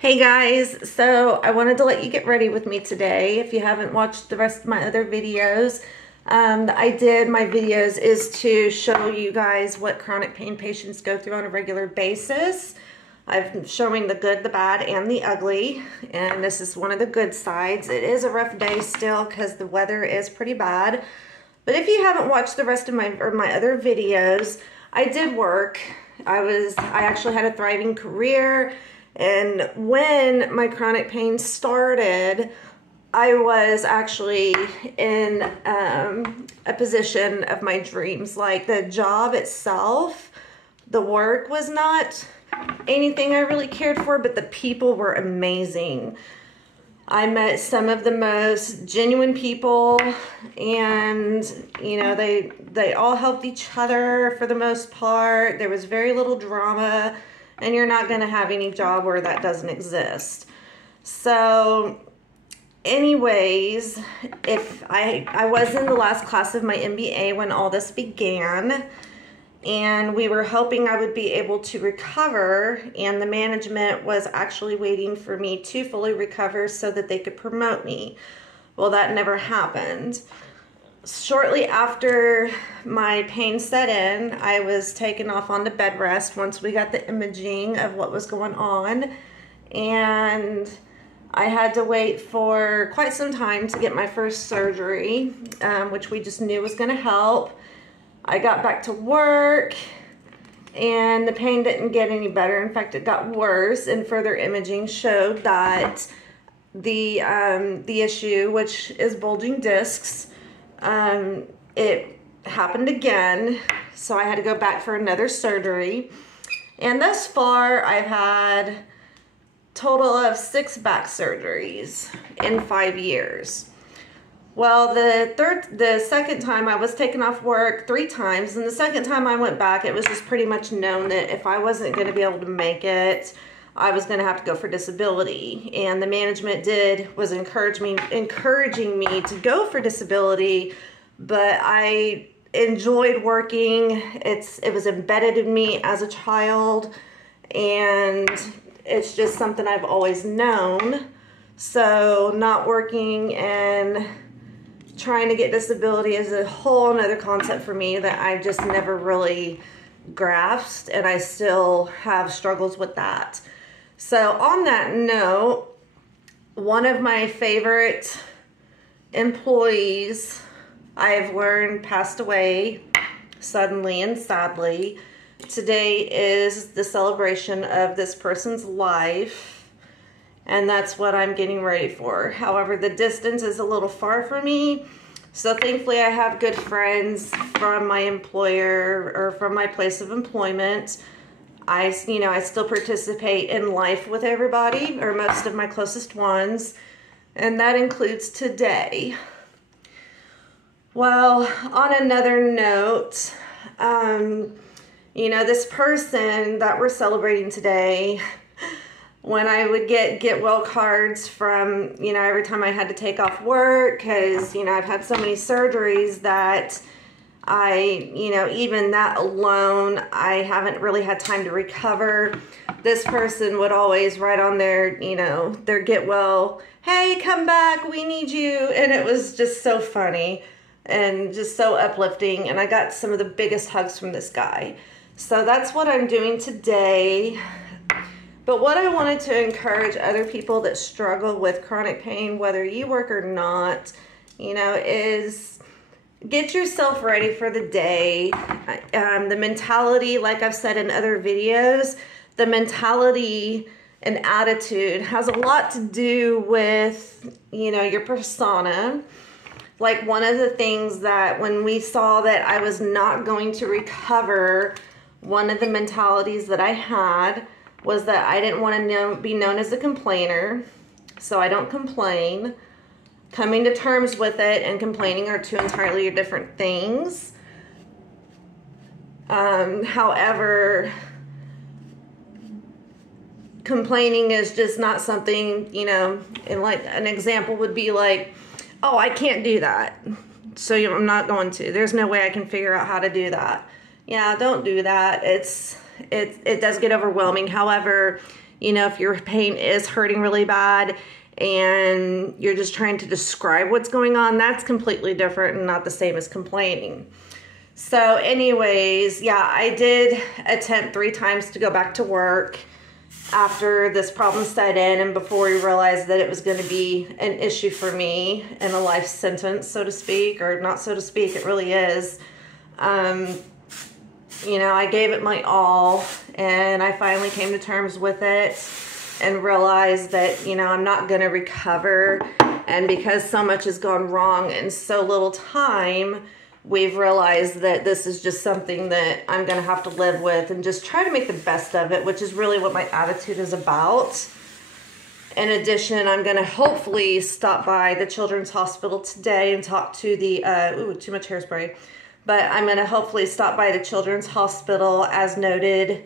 Hey guys, so I wanted to let you get ready with me today. If you haven't watched the rest of my other videos, my videos is to show you guys what chronic pain patients go through on a regular basis. I'm showing the good, the bad, and the ugly, and this is one of the good sides. It is a rough day still because the weather is pretty bad, but if you haven't watched the rest of my other videos, I did work. I actually had a thriving career. And when my chronic pain started, I was actually in a position of my dreams. Like the job itself, the work was not anything I really cared for, but the people were amazing. I met some of the most genuine people, and you know, they all helped each other for the most part. There was very little drama. And you're not going to have any job where that doesn't exist. So anyways, if I was in the last class of my MBA when all this began, and we were hoping I would be able to recover, and the management was actually waiting for me to fully recover so that they could promote me. Well, that never happened. Shortly after my pain set in, I was taken off onto bed rest once we got the imaging of what was going on, and I had to wait for quite some time to get my first surgery, which we just knew was going to help. I got back to work, and the pain didn't get any better. In fact, it got worse, and further imaging showed that the issue, which is bulging discs, it happened again, so I had to go back for another surgery. And thus far, I've had a total of 6 back surgeries in 5 years. Well, the second time I was taken off work 3 times, and the second time I went back, it was just pretty much known that if I wasn't going to be able to make it, I was going to have to go for disability. And the management was encouraging me to go for disability, but I enjoyed working. It was embedded in me as a child, and it's just something I've always known. So not working and trying to get disability is a whole nother concept for me that I just never really grasped, and I still have struggles with that. So on that note, one of my favorite employees I've learned passed away suddenly and sadly. Today is the celebration of this person's life, and that's what I'm getting ready for. However, the distance is a little far for me, so thankfully I have good friends from my employer or from my place of employment. I still participate in life with everybody, or most of my closest ones, and that includes today. Well, on another note, this person that we're celebrating today, when I would get well cards from, every time I had to take off work, because, I've had so many surgeries that even that alone, I haven't really had time to recover. This person would always write on their get well, hey, come back, we need you. And it was just so funny and just so uplifting. And I got some of the biggest hugs from this guy. So that's what I'm doing today. But what I wanted to encourage other people that struggle with chronic pain, whether you work or not, is get yourself ready for the day. The mentality, like I've said in other videos, the mentality and attitude has a lot to do with, your persona. Like one of the things that when we saw that I was not going to recover, one of the mentalities that I had was that I didn't want to be known as a complainer, so I don't complain. Coming to terms with it and complaining are 2 entirely different things. However, complaining is just not something, and like an example would be like, oh, I can't do that, so I'm not going to. There's no way I can figure out how to do that. Yeah, don't do that. It does get overwhelming. However, You know, if your pain is hurting really bad and you're just trying to describe what's going on, that's completely different and not the same as complaining. So anyways, yeah, I did attempt 3 times to go back to work after this problem set in and before we realized that it was going to be an issue for me and a life sentence, so to speak, or not so to speak, it really is. You know, I gave it my all and I finally came to terms with it and realized that, you know, I'm not going to recover. And because so much has gone wrong in so little time, we've realized that this is just something that I'm going to have to live with and just try to make the best of it, which is really what my attitude is about. In addition, I'm going to hopefully stop by the Children's Hospital today and talk to the, too much hairspray. But I'm going to hopefully stop by the Children's Hospital as noted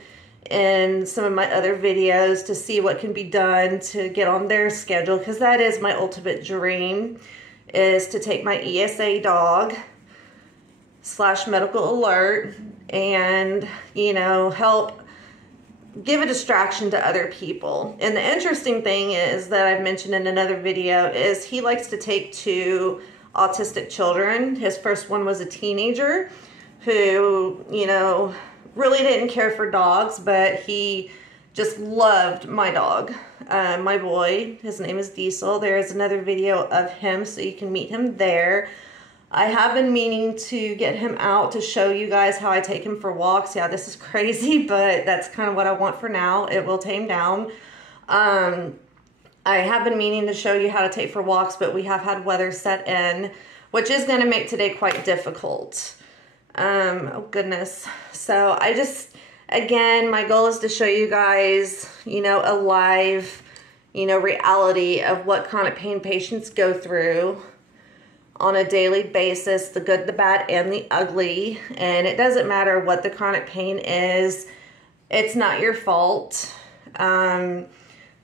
in some of my other videos to see what can be done to get on their schedule, because that is my ultimate dream, is to take my ESA dog / medical alert and, you know, help give a distraction to other people. And the interesting thing is that I've mentioned in another video is he likes to take 2 autistic children. His first one was a teenager who, you know, really didn't care for dogs, but he just loved my dog, my boy. His name is Diesel. There is another video of him, so you can meet him there. I have been meaning to get him out to show you guys how I take him for walks. Yeah, this is crazy, but that's kind of what I want for now. It will tame down. I have been meaning to show you how to take for walks, but we have had weather set in, which is going to make today quite difficult. Oh goodness. So I just, again, my goal is to show you guys, you know, a live, you know, reality of what chronic pain patients go through on a daily basis, the good, the bad, and the ugly. And it doesn't matter what the chronic pain is. It's not your fault.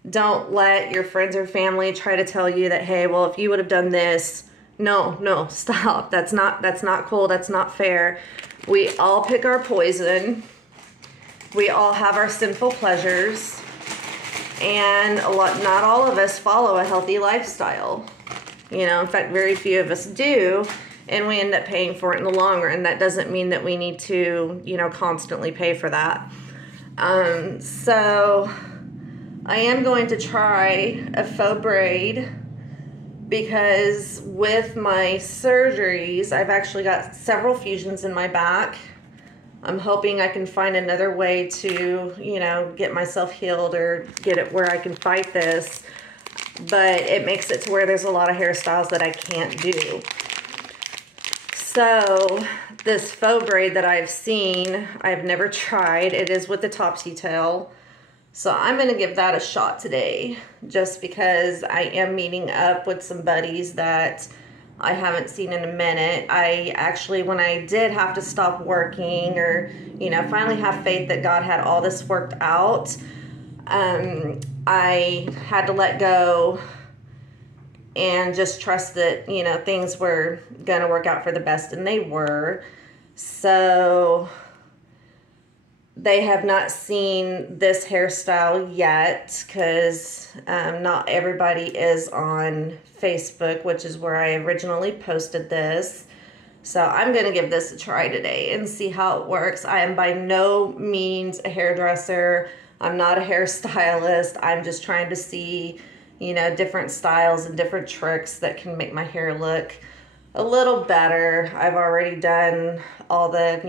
Don't let your friends or family try to tell you that, hey, well, if you would have done this. No, stop. That's not cool. That's not fair. We all pick our poison. We all have our sinful pleasures. And not all of us follow a healthy lifestyle. You know, in fact, very few of us do. And we end up paying for it in the long run. That doesn't mean that we need to, you know, constantly pay for that. So I am going to try a faux braid because with my surgeries, I've actually got several fusions in my back. I'm hoping I can find another way to, you know, get myself healed or get it where I can fight this. But it makes it to where there's a lot of hairstyles that I can't do. So this faux braid that I've seen, I've never tried. It is with the topsy tail. So I'm going to give that a shot today just because I am meeting up with some buddies that I haven't seen in a minute. I actually, when I did have to stop working or, you know, finally have faith that God had all this worked out, I had to let go and just trust that, you know, things were going to work out for the best, and they were. So they have not seen this hairstyle yet because not everybody is on Facebook, which is where I originally posted this. So I'm going to give this a try today and see how it works. I am by no means a hairdresser. I'm not a hairstylist. I'm just trying to see, you know, different styles and different tricks that can make my hair look a little better. I've already done all the,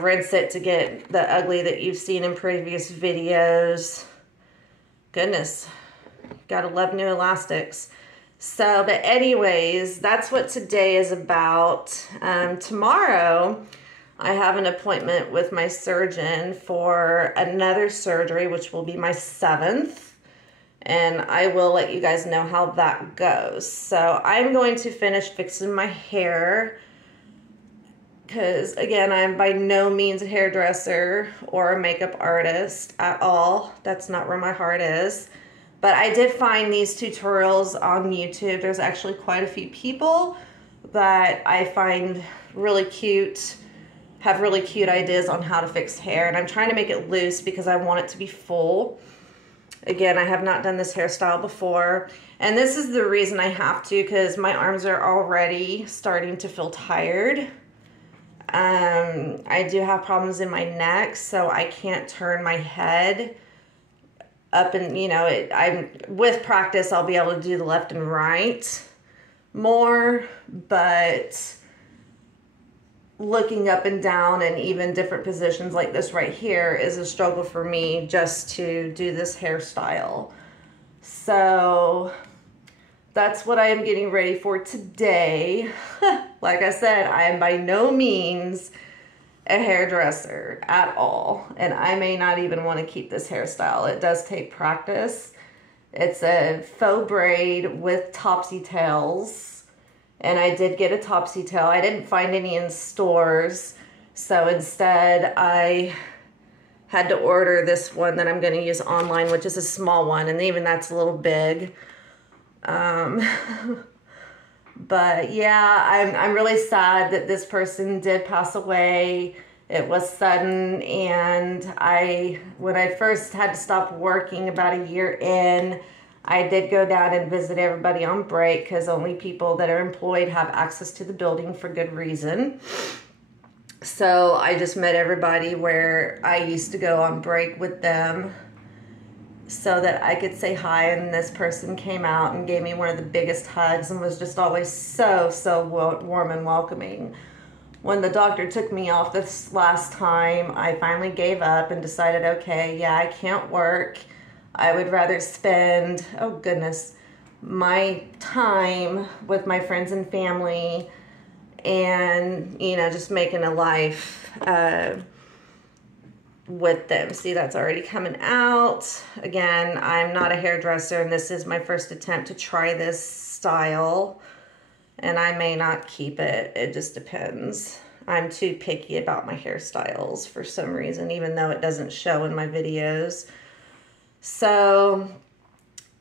rinse it to get the ugly that you've seen in previous videos. Goodness, gotta love new elastics. So, but anyways, that's what today is about. Tomorrow, I have an appointment with my surgeon for another surgery, which will be my 7th. And I will let you guys know how that goes. So I'm going to finish fixing my hair because, again, I'm by no means a hairdresser or a makeup artist at all. That's not where my heart is. But I did find these tutorials on YouTube. There's actually quite a few people that I find really cute have really cute ideas on how to fix hair, and I'm trying to make it loose because I want it to be full. Again, I have not done this hairstyle before, and this is the reason I have to, because my arms are already starting to feel tired. I do have problems in my neck, so I can't turn my head up, and you know, I'm with practice I'll be able to do the left and right more, but looking up and down and even different positions like this right here is a struggle for me just to do this hairstyle. So that's what I am getting ready for today. Like I said, I am by no means a hairdresser at all, and I may not even want to keep this hairstyle. It does take practice. It's a faux braid with topsy tails, and I did get a topsy tail. I didn't find any in stores, so instead I had to order this one that I'm going to use online, which is a small one, and even that's a little big. But yeah, I'm really sad that this person did pass away. It was sudden, and when I first had to stop working about a year in, I did go down and visit everybody on break, because only people that are employed have access to the building for good reason. So I just met everybody where I used to go on break with them so that I could say hi, and this person came out and gave me one of the biggest hugs and was just always so warm and welcoming. When the doctor took me off this last time, I finally gave up and decided, okay, yeah, I can't work. I would rather spend, oh goodness, my time with my friends and family and, you know, just making a life with them. See, that's already coming out. Again, I'm not a hairdresser, and this is my first attempt to try this style, and I may not keep it. It just depends. I'm too picky about my hairstyles for some reason, even though it doesn't show in my videos. So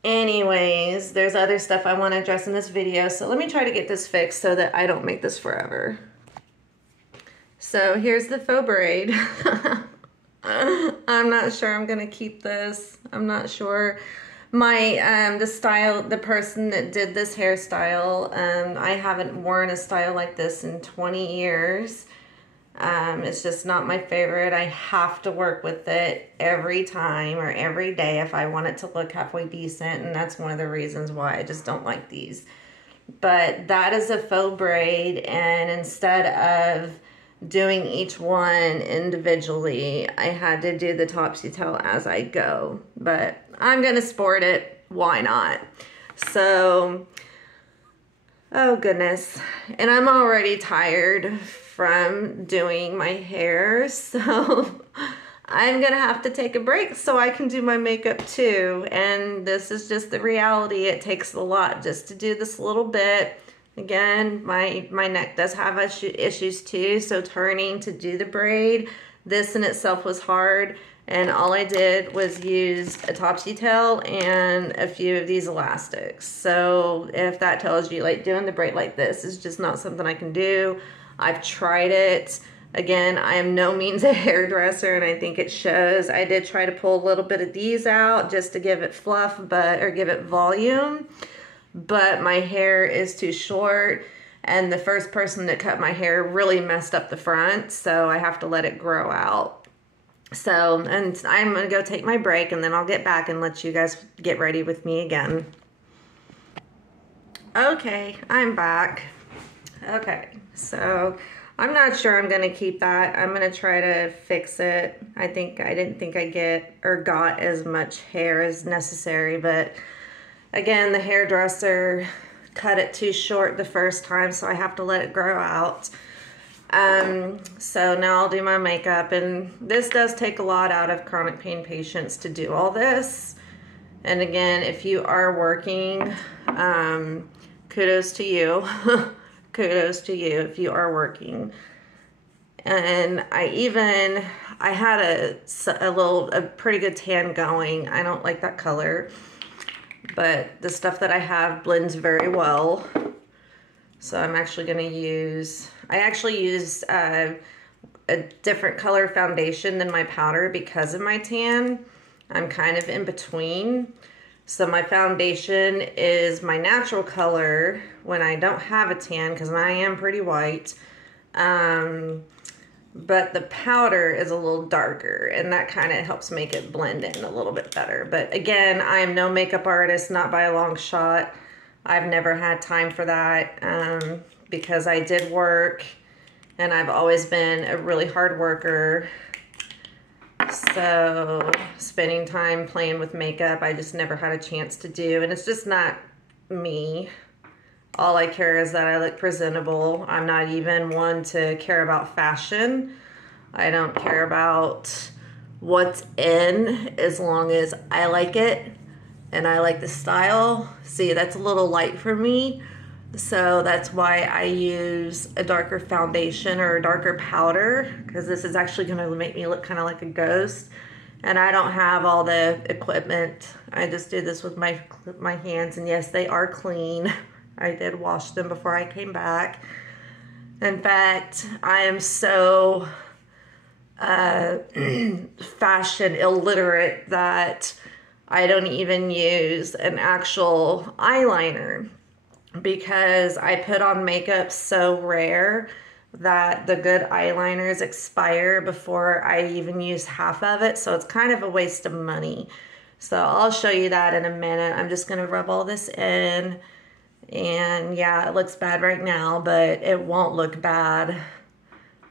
anyways, there's other stuff I want to address in this video, so let me try to get this fixed so that I don't make this forever. So here's the faux braid. I'm not sure I'm gonna keep this. I'm not sure. My the person that did this hairstyle, I haven't worn a style like this in 20 years. It's just not my favorite. I have to work with it every time or every day if I want it to look halfway decent, and that's one of the reasons why I just don't like these. But that is a faux braid, and instead of doing each one individually, I had to do the topsy tail as I go, but I'm gonna sport it. Why not? So, oh goodness, and I'm already tired from doing my hair, so I'm gonna have to take a break so I can do my makeup too. And this is just the reality. It takes a lot just to do this little bit. Again, my neck does have issues too, so turning to do the braid, this in itself was hard, and all I did was use a topsy tail and a few of these elastics. So if that tells you, like, doing the braid like this is just not something I can do. I've tried it. Again, I am no means a hairdresser, and I think it shows. I did try to pull a little bit of these out just to give it fluff, or give it volume. But my hair is too short, and the first person that cut my hair really messed up the front, so I have to let it grow out. So, and I'm gonna go take my break, and then I'll get back and let you guys get ready with me again. Okay, I'm back. Okay, so I'm not sure I'm gonna keep that. I'm gonna try to fix it. I didn't think I got as much hair as necessary, but again, the hairdresser cut it too short the first time, so I have to let it grow out. So now I'll do my makeup, and this does take a lot out of chronic pain patients to do all this. And again, if you are working, kudos to you. Kudos to you if you are working. And I had a pretty good tan going. I don't like that color, but the stuff that I have blends very well. So I'm actually going to use, I actually use a different color foundation than my powder because of my tan. I'm kind of in between. So my foundation is my natural color when I don't have a tan, because I am pretty white. But the powder is a little darker, and that kind of helps make it blend in a little bit better. But again, I am no makeup artist, not by a long shot. I've never had time for that because I did work, and I've always been a really hard worker. So spending time playing with makeup, I just never had a chance to do, and it's just not me. All I care is that I look presentable. I'm not even one to care about fashion. I don't care about what's in as long as I like it and I like the style. See, that's a little light for me. So that's why I use a darker foundation or a darker powder, because this is actually going to make me look kind of like a ghost. And I don't have all the equipment. I just do this with my hands, and yes, they are clean. I did wash them before I came back. In fact, I am so fashion illiterate that I don't even use an actual eyeliner, because I put on makeup so rare that the good eyeliners expire before I even use half of it. So it's kind of a waste of money. So I'll show you that in a minute. I'm just going to rub all this in. And yeah, it looks bad right now, but it won't look bad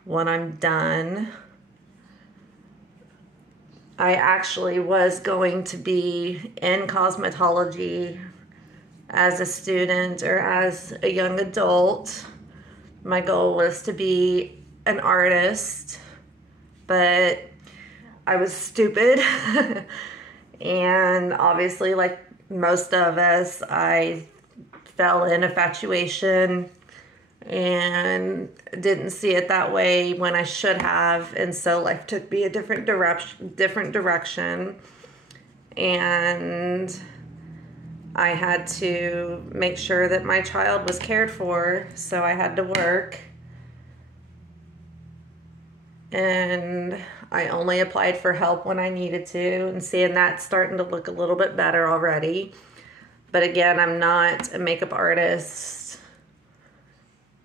when I'm done. I actually was going to be in cosmetology as a student or as a young adult. My goal was to be an artist, but I was stupid. And obviously, like most of us, I fell in infatuation and didn't see it that way when I should have, and so life took me a different direction, and I had to make sure that my child was cared for, so I had to work, and I only applied for help when I needed to, and seeing that starting to look a little bit better already. But again, I'm not a makeup artist.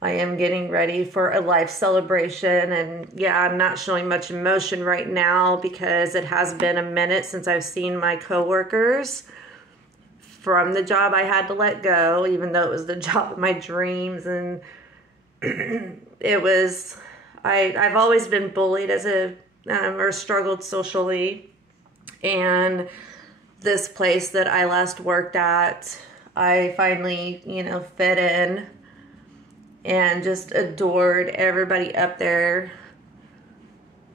I am getting ready for a life celebration, and yeah, I'm not showing much emotion right now because it has been a minute since I've seen my coworkers from the job I had to let go, even though it was the job of my dreams. And it was, I've always been bullied as or struggled socially, and this place that I last worked at, I finally, fit in and just adored everybody up there.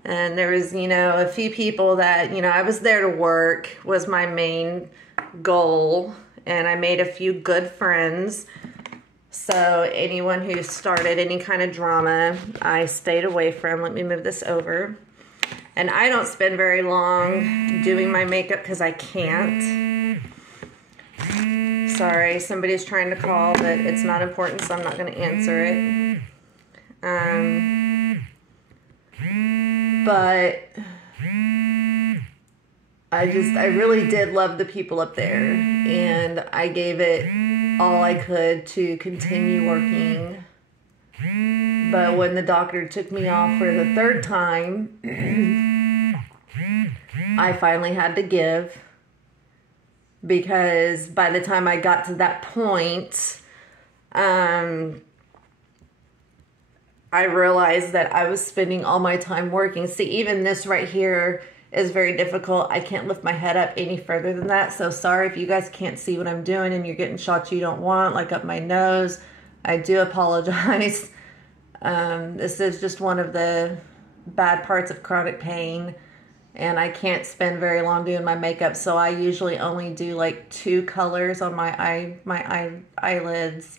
And there was, a few people that, I was there to work was my main goal. And I made a few good friends. So anyone who started any kind of drama, I stayed away from. Let me move this over. And I don't spend very long doing my makeup because I can't. Sorry, somebody's trying to call, but it's not important, so I'm not going to answer it. But I really did love the people up there, and I gave it all I could to continue working. But when the doctor took me off for the third time, I finally had to give, because by the time I got to that point, I realized that I was spending all my time working. See, even this right here is very difficult. I can't lift my head up any further than that. So sorry if you guys can't see what I'm doing and you're getting shots you don't want, like up my nose. I do apologize. This is just one of the bad parts of chronic pain, and I can't spend very long doing my makeup, so I usually only do like 2 colors on my eyelids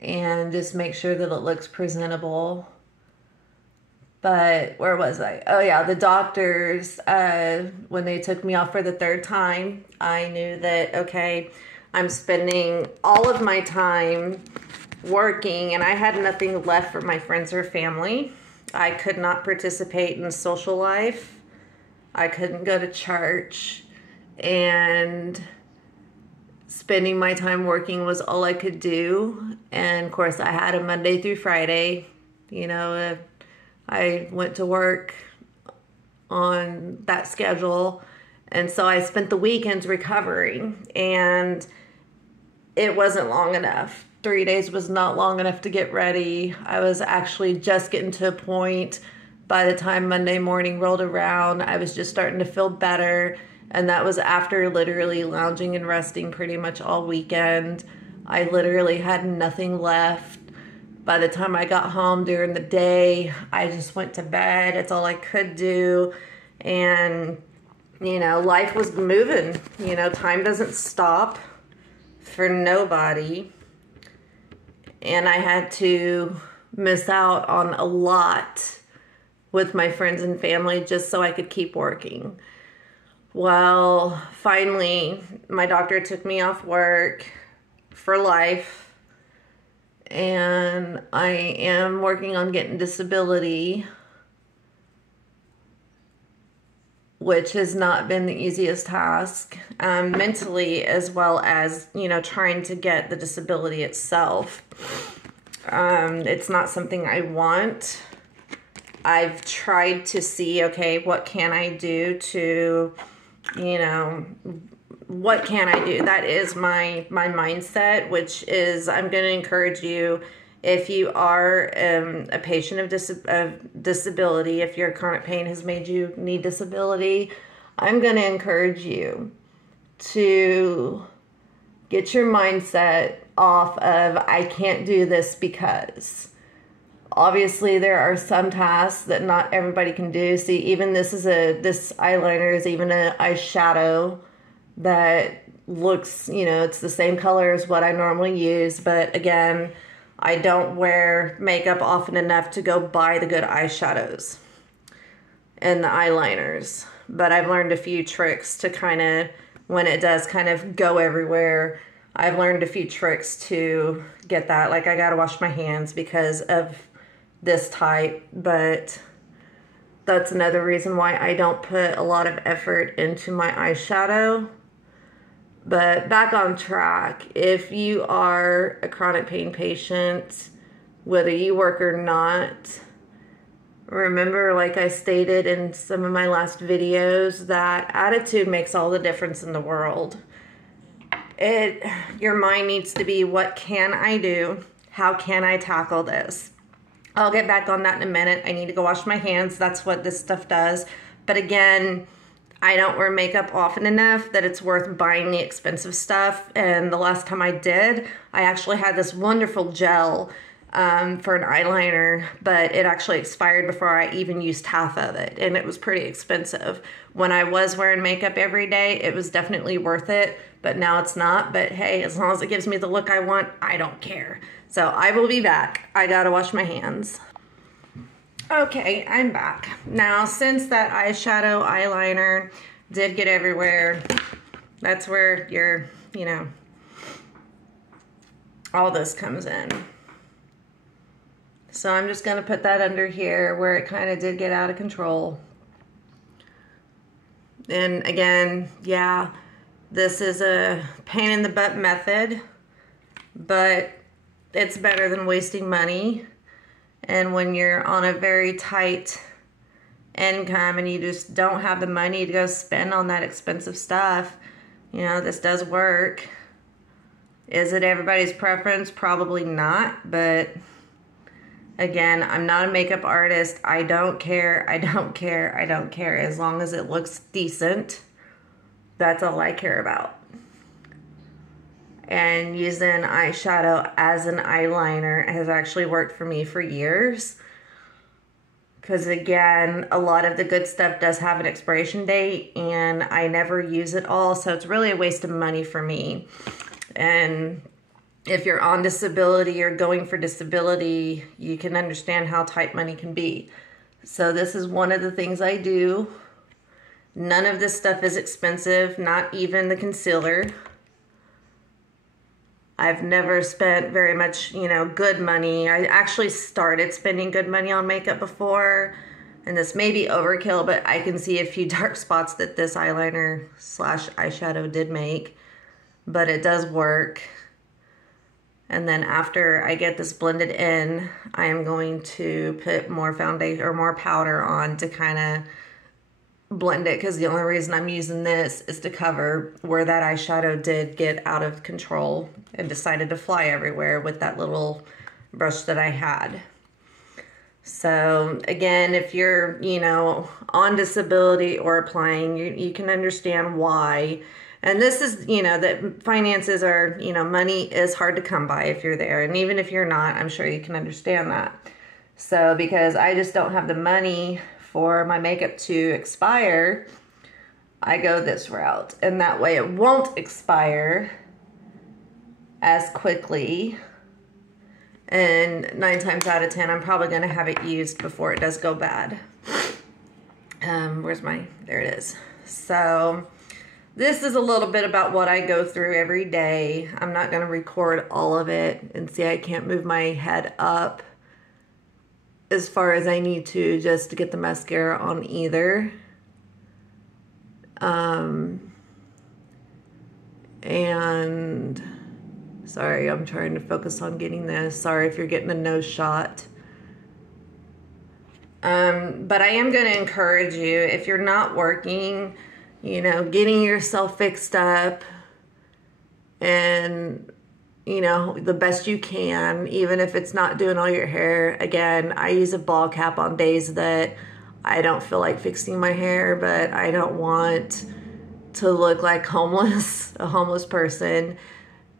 and just make sure that it looks presentable. But where was I? Oh yeah, the doctors, when they took me off for the 3rd time, I knew that, okay, I'm spending all of my time working, and I had nothing left for my friends or family. I could not participate in social life. I couldn't go to church, and spending my time working was all I could do. And of course, I had a Monday through Friday. You know, I went to work on that schedule, and so I spent the weekends recovering, and it wasn't long enough. 3 days was not long enough to get ready. I was actually just getting to a point. By the time Monday morning rolled around, I was just starting to feel better. And that was after literally lounging and resting pretty much all weekend. I literally had nothing left. By the time I got home during the day, I just went to bed. It's all I could do. And, you know, life was moving. You know, time doesn't stop for nobody. And I had to miss out on a lot with my friends and family just so I could keep working. Well, finally, my doctor took me off work for life, and I am working on getting disability, which has not been the easiest task, mentally, as well as, you know, trying to get the disability itself. It's not something I want. I've tried to see, okay, what can I do to, you know, what can I do? That is my mindset, which is I'm going to encourage you, if you are a patient of disability, if your chronic pain has made you need disability, I'm going to encourage you to get your mindset off of, I can't do this because. Obviously, there are some tasks that not everybody can do. See, even this eyeliner is even an eyeshadow that looks, you know, it's the same color as what I normally use. But again, I don't wear makeup often enough to go buy the good eyeshadows and the eyeliners. But I've learned a few tricks to kind of, when it does kind of go everywhere, I've learned a few tricks to get that. Like, I got to wash my hands because of this type, but that's another reason why I don't put a lot of effort into my eyeshadow. But back on track, if you are a chronic pain patient, whether you work or not, remember, like I stated in some of my last videos, that attitude makes all the difference in the world. Your mind needs to be, what can I do? How can I tackle this? I'll get back on that in a minute. I need to go wash my hands. That's what this stuff does. But again, I don't wear makeup often enough that it's worth buying the expensive stuff. And the last time I did, I actually had this wonderful gel for an eyeliner, but it actually expired before I even used half of it. And it was pretty expensive. When I was wearing makeup every day, it was definitely worth it. But now it's not. But hey, as long as it gives me the look I want, I don't care. So I will be back. I gotta wash my hands. Okay, I'm back. Now, since that eyeshadow eyeliner did get everywhere, that's where your, you know, all this comes in. So I'm just gonna put that under here where it kind of did get out of control. And again, yeah, this is a pain in the butt method, but it's better than wasting money. And when you're on a very tight income and you just don't have the money to go spend on that expensive stuff, you know, this does work. Is it everybody's preference? Probably not, but again, I'm not a makeup artist. I don't care. I don't care. I don't care. As long as it looks decent, that's all I care about. And using eyeshadow as an eyeliner has actually worked for me for years. Because again, a lot of the good stuff does have an expiration date and I never use it all. So it's really a waste of money for me. And if you're on disability or going for disability, you can understand how tight money can be. So this is one of the things I do. None of this stuff is expensive, not even the concealer. I've never spent very much, good money. I actually started spending good money on makeup before, and this may be overkill, but I can see a few dark spots that this eyeliner / eyeshadow did make, but it does work. And then after I get this blended in, I am going to put more foundation or more powder on to kind of blend it, because the only reason I'm using this is to cover where that eyeshadow did get out of control and decided to fly everywhere with that little brush that I had. So again, if you're, on disability or applying, you can understand why. And this is, that finances are, money is hard to come by if you're there. And even if you're not, I'm sure you can understand that. So because I just don't have the money for my makeup to expire, I go this route. And that way it won't expire as quickly. And 9 times out of 10, I'm probably going to have it used before it does go bad. There it is. So this is a little bit about what I go through every day. I'm not going to record all of it. And see, I can't move my head up as far as I need to just to get the mascara on either. And sorry, I'm trying to focus on getting this. Sorry if you're getting a nose shot. But I am going to encourage you, if you're not working, getting yourself fixed up and, the best you can, even if it's not doing all your hair. Again, I use a ball cap on days that I don't feel like fixing my hair, but I don't want to look like a homeless person,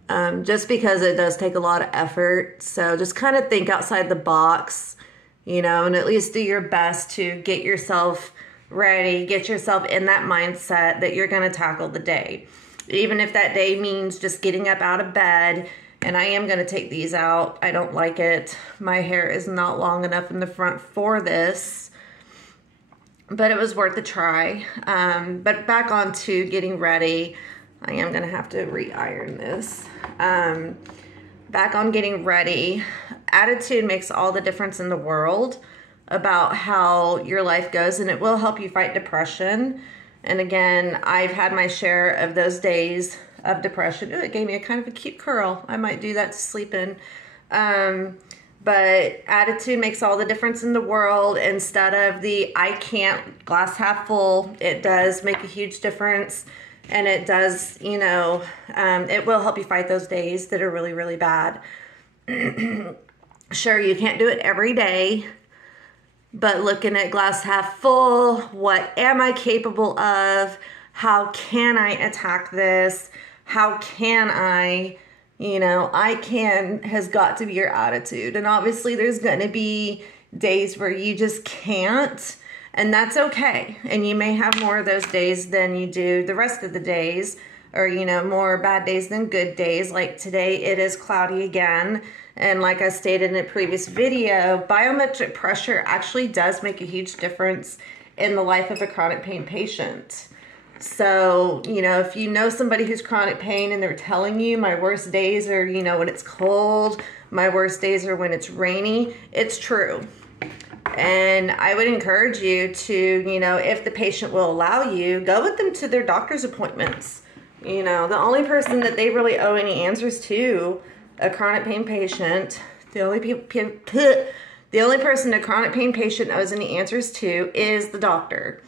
just because it does take a lot of effort. So just kind of think outside the box, and at least do your best to get yourself ready, get yourself in that mindset that you're going to tackle the day. Even if that day means just getting up out of bed. And I am going to take these out. I don't like it. My hair is not long enough in the front for this, but it was worth a try. But back on to getting ready. I am going to have to re-iron this. Back on getting ready. Attitude makes all the difference in the world about how your life goes, and it will help you fight depression. And again, I've had my share of those days of depression. Ooh, it gave me a kind of a cute curl. I might do that to sleep in. But attitude makes all the difference in the world. Instead of the I can't, glass half full, it does make a huge difference. And it does, it will help you fight those days that are really, really bad. Sure, you can't do it every day. But looking at glass half full, what am I capable of? How can I attack this? How can I, I can has got to be your attitude. And obviously there's going to be days where you just can't, and that's okay. And you may have more of those days than you do the rest of the days, or, more bad days than good days. Like today, it is cloudy again. And like I stated in a previous video, biometric pressure actually does make a huge difference in the life of a chronic pain patient. So, if you know somebody who's chronic pain and they're telling you my worst days are, when it's cold, my worst days are when it's rainy, it's true. And I would encourage you to, if the patient will allow you, go with them to their doctor's appointments. The only person that they really owe any answers to, a chronic pain patient, the only person a chronic pain patient owes any answers to is the doctor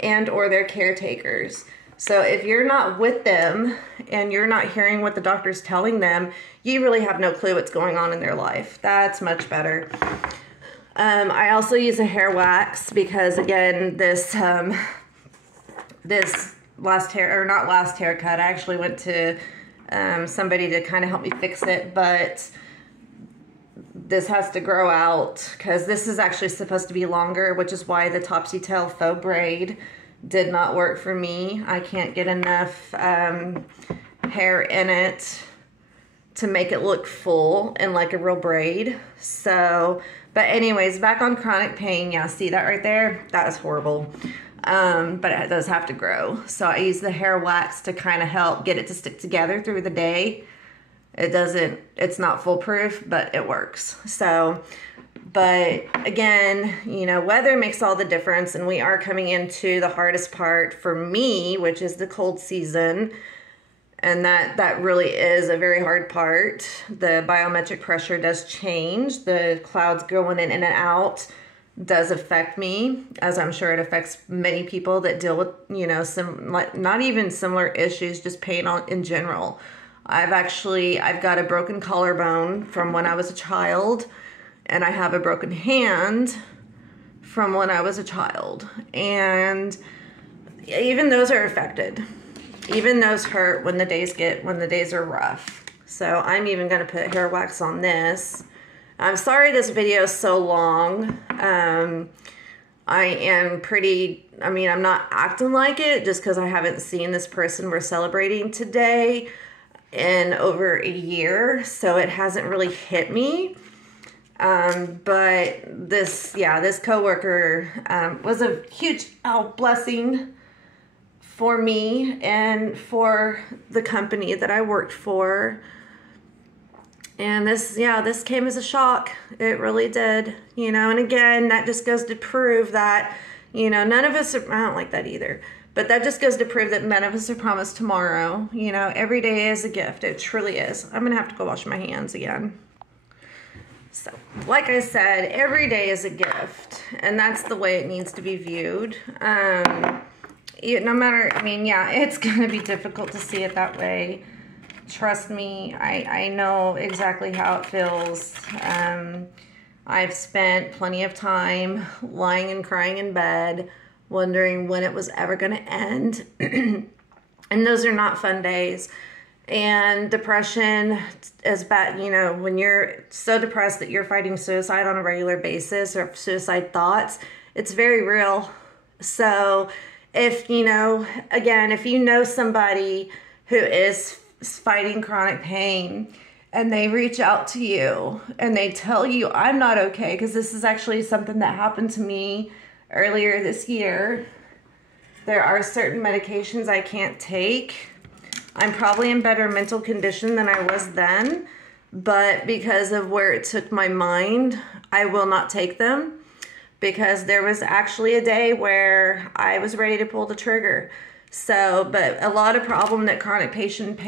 and or their caretakers. So if you're not with them and you're not hearing what the doctor's telling them, you really have no clue what's going on in their life. That's much better. I also use a hair wax because, again, this last haircut, I actually went to somebody to kind of help me fix it, but this has to grow out because this is actually supposed to be longer, which is why the Topsy Tail faux braid did not work for me. I can't get enough hair in it to make it look full and like a real braid. So, but anyways, back on chronic pain. Yeah, see that right there? That is horrible. But it does have to grow. So I use the hair wax to kind of help get it to stick together through the day. it's not foolproof, but it works. So, but again, you know, weather makes all the difference, and we are coming into the hardest part for me, which is the cold season. And that really is a very hard part. The biometric pressure does change. The clouds going in and out does affect me, as I'm sure it affects many people that deal with, you know, not even similar issues, just pain in general. I've got a broken collarbone from when I was a child, and I have a broken hand from when I was a child. And even those are affected. Even those hurt when the days are rough. So I'm even going to put hair wax on this. I'm sorry this video is so long. I'm not acting like it just because I haven't seen this person we're celebrating today in over a year. So it hasn't really hit me. But this coworker was a huge blessing for me and for the company that I worked for. And this came as a shock. It really did, you know. And again, that just goes to prove that, you know, none of us are, I don't like that either, but that just goes to prove that none of us are promised tomorrow. You know, every day is a gift. It truly is. I'm going to have to go wash my hands again. So, like I said, every day is a gift, and that's the way it needs to be viewed. No matter, it's going to be difficult to see it that way. Trust me, I know exactly how it feels. I've spent plenty of time lying and crying in bed, wondering when it was ever going to end. And those are not fun days. And depression is bad, you know, when you're so depressed that you're fighting suicide on a regular basis or suicide thoughts, it's very real. So if you know somebody who is fighting chronic pain and they reach out to you and they tell you, I'm not okay, because this is actually something that happened to me earlier this year. There are certain medications I can't take. I'm probably in better mental condition than I was then, but because of where it took my mind, I will not take them, because there was actually a day where I was ready to pull the trigger. So, but a lot of problem that chronic patients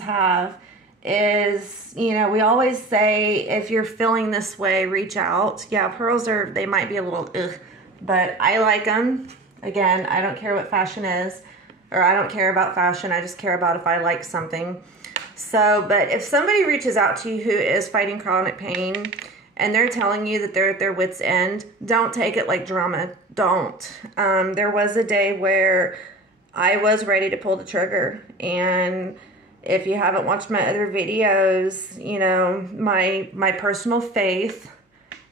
have is, you know, we always say, if you're feeling this way, reach out. Yeah, pearls they might be a little ugh, but I like them. Again, I don't care what fashion is, or I don't care about fashion. I just care about if I like something. So, but if somebody reaches out to you who is fighting chronic pain and they're telling you that they're at their wit's end, don't take it like drama. Don't. There was a day where I was ready to pull the trigger, and if you haven't watched my other videos, you know, my personal faith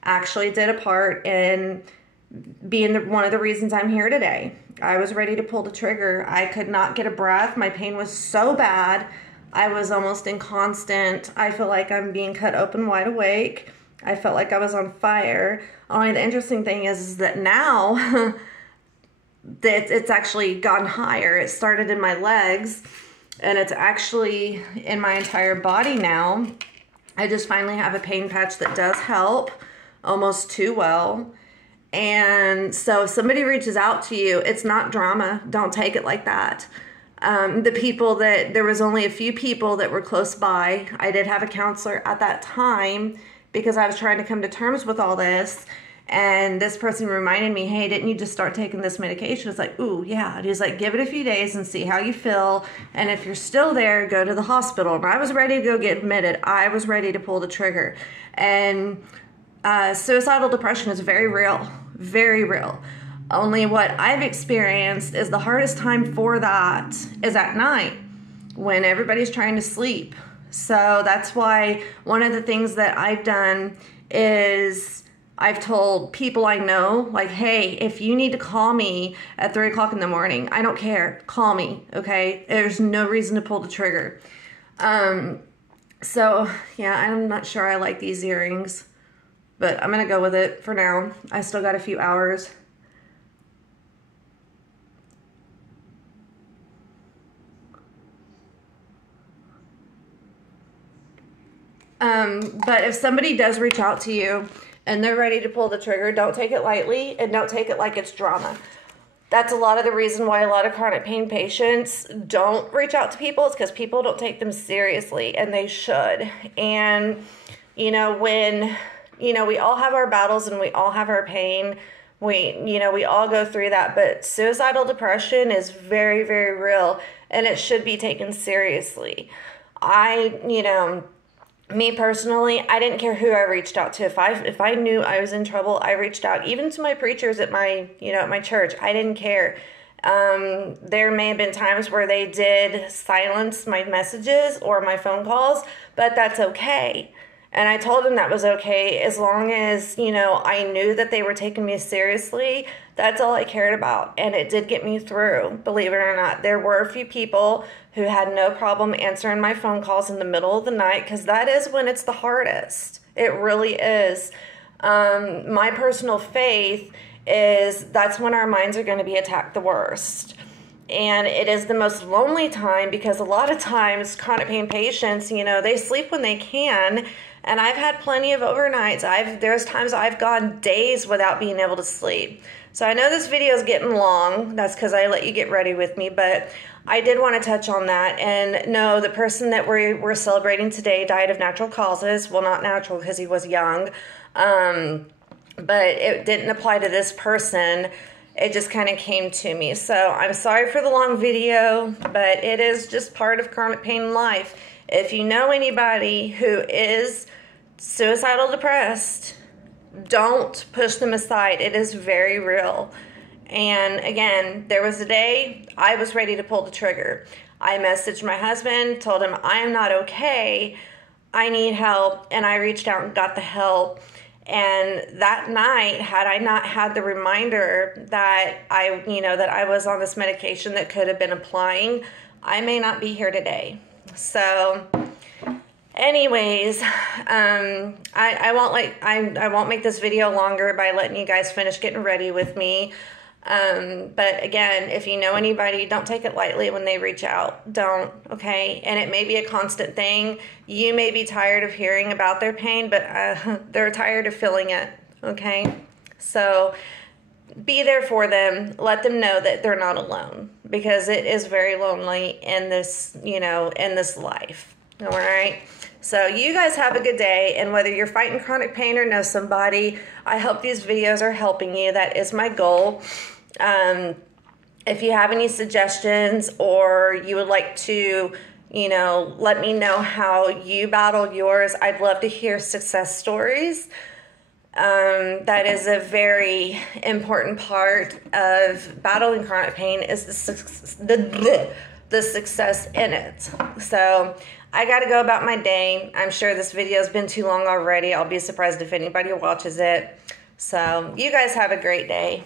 actually did a part in being one of the reasons I'm here today. I was ready to pull the trigger. I could not get a breath. My pain was so bad. I was almost in constant, I feel like I'm being cut open wide awake. I felt like I was on fire. Only the interesting thing is that now that it's actually gone higher. It started in my legs, and it's actually in my entire body now. I just finally have a pain patch that does help almost too well. And so if somebody reaches out to you, it's not drama. Don't take it like that. There was only a few people that were close by. I did have a counselor at that time because I was trying to come to terms with all this. And this person reminded me, hey, didn't you just start taking this medication? It's like, ooh, yeah. And he's like, give it a few days and see how you feel. And if you're still there, go to the hospital. And I was ready to go get admitted. I was ready to pull the trigger. And suicidal depression is very real, very real. Only what I've experienced is the hardest time for that is at night when everybody's trying to sleep. So that's why one of the things that I've done is I've told people I know, like, hey, if you need to call me at 3 o'clock in the morning, I don't care. Call me, okay? There's no reason to pull the trigger. So, yeah, I'm not sure I like these earrings, but I'm going to go with it for now. I still got a few hours But if somebody does reach out to you and they're ready to pull the trigger, don't take it lightly and don't take it like it's drama. That's a lot of the reason why a lot of chronic pain patients don't reach out to people. It's because people don't take them seriously, and they should. And, you know, when, you know, we all have our battles and we all have our pain. We all go through that, but suicidal depression is very, very real, and it should be taken seriously. Me personally, I didn't care who I reached out to. If I knew I was in trouble, I reached out, even to my preachers at my church. I didn't care. There may have been times where they did silence my messages or my phone calls, but that's okay. And I told them that was okay as long as, I knew that they were taking me seriously. That's all I cared about. And it did get me through, believe it or not. There were a few people who had no problem answering my phone calls in the middle of the night, because that is when it's the hardest. It really is. My personal faith is that's when our minds are going to be attacked the worst. And it is the most lonely time, because a lot of times chronic pain patients, they sleep when they can. And I've had plenty of overnights. There's times I've gone days without being able to sleep. So I know this video is getting long. That's because I let you get ready with me. But I did want to touch on that. And no, the person that we're celebrating today died of natural causes. Well, not natural because he was young. But it didn't apply to this person. It just kind of came to me. So I'm sorry for the long video, but it is just part of chronic pain life. If you know anybody who is suicidal depressed, don't push them aside. It is very real. And again, there was a day I was ready to pull the trigger. I messaged my husband, told him I am not okay. I need help. And I reached out and got the help. And that night, had I not had the reminder that I was on this medication that could have been applying, I may not be here today. So anyways, I won't make this video longer by letting you guys finish getting ready with me. But again, if you know anybody, don't take it lightly when they reach out. Don't, okay? And it may be a constant thing. You may be tired of hearing about their pain, but they're tired of feeling it, okay? So be there for them. Let them know that they're not alone, because it is very lonely in this, in this life, all right? So you guys have a good day, and whether you're fighting chronic pain or know somebody, I hope these videos are helping you. That is my goal. If you have any suggestions, or you would like to, let me know how you battled yours, I'd love to hear success stories. That is a very important part of battling chronic pain, is the success in it. So I got to go about my day. I'm sure this video has been too long already. I'll be surprised if anybody watches it. So you guys have a great day.